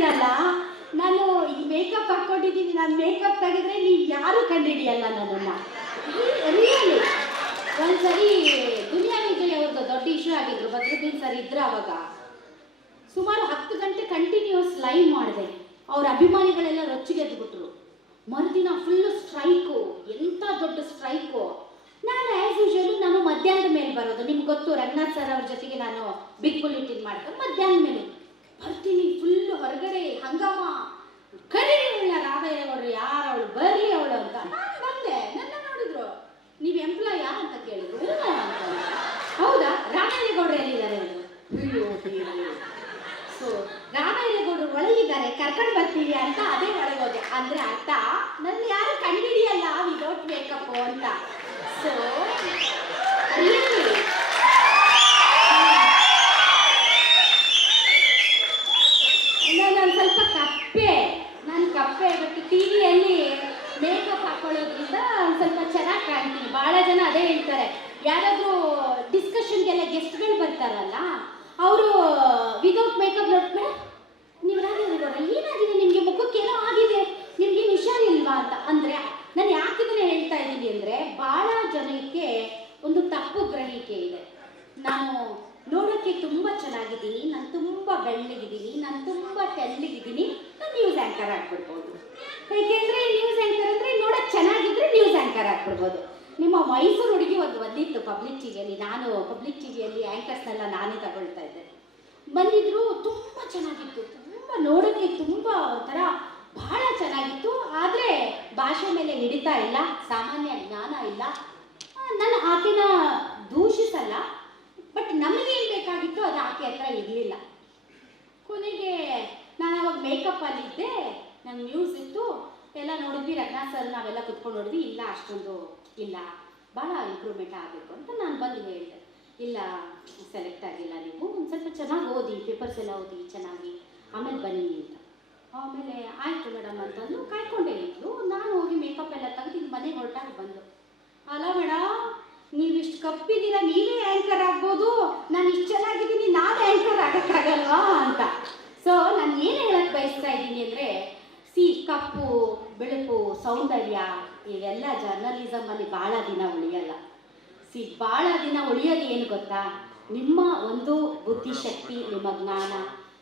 ಇದ್ದೀರಲ್ಲ, ನಾನು ಈ ಮೇಕಪ್ ಹಾಕ್ಕೊಂಡಿದ್ದೀನಿ, ನಾನು ಮೇಕಪ್ ತೆಗೆದ್ರೆ ನೀವು ಯಾರು ಕಂಡುಹಿಡಿಯಲ್ಲ ನನ್ನನ್ನು. ರಿಯಲಿ ಒಂದ್ಸರಿ ದುನಿಯಾ ವಿಜಯ್ ಅವ್ರದ್ದು ದೊಡ್ಡ ಇಶ್ಯೂ ಆಗಿದ್ರು, ಬದ್ರುದ್ದೀನ್ ಸರ್ ಇದ್ರು ಅವಾಗ. ಸುಮಾರು 10 ಗಂಟೆ ಕಂಟಿನ್ಯೂಸ್ ಲೈವ್ ಮಾಡಿದೆ. ಅವ್ರ ಅಭಿಮಾನಿಗಳೆಲ್ಲ ರೊಚ್ಚಿಗೆದ್ಬಿಟ್ರು. ಮರುದಿನ ಫುಲ್ಲು ಸ್ಟ್ರೈಕು, ಎಂಥ ದೊಡ್ಡ ಸ್ಟ್ರೈಕು. ನಾನು ಆ್ಯಸ್ ಯೂಶುವಲ್ ನಾನು ಮಧ್ಯಾಹ್ನದ ಮೇಲೆ ಬರೋದು, ನಿಮ್ಗೆ ಗೊತ್ತು ರಂಗನಾಥ್ ಸರ್ ಅವ್ರ ಜೊತೆಗೆ ನಾನು ಬಿಗ್ ಬುಲೆಟಿನ್ ಮಾಡ್ಕೊಂಡು ಮಧ್ಯಾಹ್ನದ ಮೇಲೆ ಬರ್ತೀನಿ. ಫುಲ್ಲು ಹೊರಗಡೆ ಹಂಗಾಮ, ಕರೀಲಿಲ್ಲ ರಾಧಯ್ಯಗೌಡರು, ಯಾರು ಅವಳು ಬರಲಿ ಅವಳು ಅಂತ. ನಾನು ಬಂದೆ, ನನ್ನ ನೋಡಿದ್ರು, ನೀವು ಎಂಪ್ಲಾಯಾ ಅಂತ ಕೇಳಿದ್ರು. ಅಂತ ಹೌದಾ, ರಾಧಯ್ಯಗೌಡರು ಎಲ್ಲಿದ್ದಾರೆ ಅವರು? ಸೊ ರಾಧಯ್ಯಗೌಡರು ಒಳಗಿದ್ದಾರೆ, ಕರ್ಕೊಂಡು ಬರ್ತೀವಿ ಅಂತ ಅದೇ ಒಳಗೆ ಹೋದೆ. ಅಂದರೆ ಅರ್ಥ ನನ್ನ ಯಾರು ಕಂಡುಹಿಡಿಯಲ್ಲ ವಿದೌಟ್ ಮೇಕಪ್ ಅಂತ. ಸೊ ನಾನು ಸ್ವಲ್ಪ ಕಪ್ಪೆ, ಬಟ್ ಟಿವಿಯಲ್ಲಿ ಮೇಕಪ್ ಹಾಕೊಳ್ಳೋದ್ರಿಂದ ಸ್ವಲ್ಪ ಚೆನ್ನಾಗಿ ಕಾಣ್ತೀನಿ. ಭಾಳ ಜನ ಅದೇ ಹೇಳ್ತಾರೆ, ಯಾರಾದರೂ ಡಿಸ್ಕಷನ್ಗೆಲ್ಲ ಗೆಸ್ಟ್ಗಳು ಬರ್ತಾರಲ್ಲ ಅವರು ವಿದೌಟ್ ಮೇಕಪ್ ನೋಡ್ಬೇಡ, ನೀವು ಏನಾಗಿದೆ ನಿಮಗೆ, ಮುಖಕ್ಕೇನೋ ಆಗಿದೆ, ನಿಮ್ಗೆ ಹುಷಾರಿಲ್ವಾ ಅಂತ. ಅಂದರೆ ನಾನು ಯಾಕೆ ಇದನ್ನೇ ಹೇಳ್ತಾ ಇದ್ದೀನಿ ಅಂದರೆ, ಭಾಳ ಜನಕ್ಕೆ ಒಂದು ತಪ್ಪು ಗ್ರಹಿಕೆ ಇದೆ. ನಾನು ನೋಡೋಕ್ಕೆ ತುಂಬ ಚೆನ್ನಾಗಿದ್ದೀನಿ, ನಾನು ತುಂಬ ಬೆಳ್ಳಗಿದ್ದೀನಿ, ನಾನು ತುಂಬ ತೆಳ್ಳಗಿದ್ದೀನಿ, ನಾನು ನ್ಯೂಸ್ ಆ್ಯಂಕರ್ ಆಗ್ಬಿಡ್ಬೋದು. ಏಕೆಂದರೆ ನ್ಯೂಸ್ ಆ್ಯಂಕರ್ ಅಂದರೆ ನೋಡೋಕ್ಕೆ ಚೆನ್ನಾಗಿದ್ದರೆ ನ್ಯೂಸ್ ಆ್ಯಂಕರ್ ಆಗ್ಬಿಡ್ಬೋದು. ನಿಮ್ಮ ಮೈಸೂರು ಹುಡುಗಿ ಬಂದಿತ್ತು ಪಬ್ಲಿಕ್ ಟಿವಿಯಲ್ಲಿ, ನಾನು ಪಬ್ಲಿಕ್ ಟಿವಿಯಲ್ಲಿ ಆ್ಯಂಕರ್ಸ್ನೆಲ್ಲ ನಾನೇ ತಗೊಳ್ತಾ ಇದ್ದೆ. ಬಂದಿದ್ರು, ತುಂಬ ಚೆನ್ನಾಗಿತ್ತು, ತುಂಬ ನೋಡೋಕ್ಕೆ ತುಂಬ ಒಂಥರ ಬಹಳ ಚೆನ್ನಾಗಿತ್ತು. ಆದರೆ ಭಾಷೆ ಮೇಲೆ ಹಿಡಿತಾ ಇಲ್ಲ, ಸಾಮಾನ್ಯ ಜ್ಞಾನ ಇಲ್ಲ. ನಾನು ಆಕೆನ ದೂಷಿಸಲ್ಲ, ಬಟ್ ನಮಗೇನು ಬೇಕಾಗಿತ್ತು ಅದು ಆಕೆ ಹತ್ರ ಇರಲಿಲ್ಲ. ಕೊನೆಗೆ ನಾನು ಅವಾಗ ಮೇಕಪ್ಪಲ್ಲಿದ್ದೆ, ನಂಗೆ ನ್ಯೂಸ್ ಇತ್ತು, ಎಲ್ಲ ನೋಡಿದ್ವಿ, ರಂಗನಾಥ್ ಸರ್ ನಾವೆಲ್ಲ ಕುತ್ಕೊಂಡು ನೋಡಿದ್ವಿ. ಇಲ್ಲ ಅಷ್ಟೊಂದು ಇಲ್ಲ, ಭಾಳ ಇಂಪ್ರೂವ್ಮೆಂಟ್ ಆಗಬೇಕು ಅಂತ ನಾನು ಬಂದು ಹೇಳಿದೆ. ಇಲ್ಲ ಸೆಲೆಕ್ಟ್ ಆಗಿಲ್ಲ, ನೀವು ಒಂದು ಸ್ವಲ್ಪ ಚೆನ್ನಾಗಿ ಓದಿ, ಪೇಪರ್ಸ್ ಎಲ್ಲ ಓದಿ ಚೆನ್ನಾಗಿ, ಆಮೇಲೆ ಬನ್ನಿ ಅಂತ. ಆಮೇಲೆ ಆಯಿತು ಮೇಡಮ್ ಅಂತಂದು ಕಾಯ್ಕೊಂಡೇ ಇದ್ಲು. ನಾನು ಹೋಗಿ ಮೇಕಪ್ ಎಲ್ಲ ತೆಗೆದು ಮನೆಗೆ ಹೊರಟಾಗ ಬಂದು, ಅಲ್ಲ ಮೇಡಮ್ ನೀವಿಷ್ಟು ಕಪ್ಪಿದ್ದೀರ, ನೀವೇ ಆ್ಯಂಕರ್ ಆಗ್ಬೋದು, ನಾನು ಇಷ್ಟು ಚೆನ್ನಾಗಿದ್ದೀನಿ, ನಾನೇ ಆ್ಯಂಕರ್ ಆಗೋಕ್ಕಾಗಲ್ವಾ ಅಂತ. ಸೊ ನಾನು ಏನು ಹೇಳಕ್ಕೆ ಬಯಸ್ತಾ ಇದ್ದೀನಿ ಅಂದರೆ, ಕಪ್ಪು ಬೆಳಕು ಸೌಂದರ್ಯ ಇವೆಲ್ಲ ಜರ್ನಲಿಸಮಲ್ಲಿ ಭಾಳ ದಿನ ಉಳಿಯಲ್ಲ. ಭಾಳ ದಿನ ಉಳಿಯೋದು ಏನು ಗೊತ್ತಾ, ನಿಮ್ಮ ಒಂದು ಬುದ್ಧಿಶಕ್ತಿ, ನಿಮ್ಮ ಜ್ಞಾನ,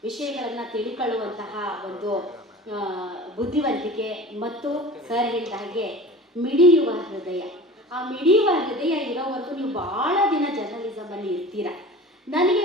ವಿಷಯಗಳನ್ನು ತಿಳ್ಕೊಳ್ಳುವಂತಹ ಒಂದು ಬುದ್ಧಿವಂತಿಕೆ, ಮತ್ತು ಸರ್ ಹೇಳಿದ ಹಾಗೆ ಮಿಡಿಯುವ ಹೃದಯ. ಆ ಮಿಡಿಯುವ ಹೃದಯ ಇರೋವರೆಗೂ ನೀವು ಭಾಳ ದಿನ ಜರ್ನಲಿಸಮಲ್ಲಿ ಇರ್ತೀರ. ನನಗೆ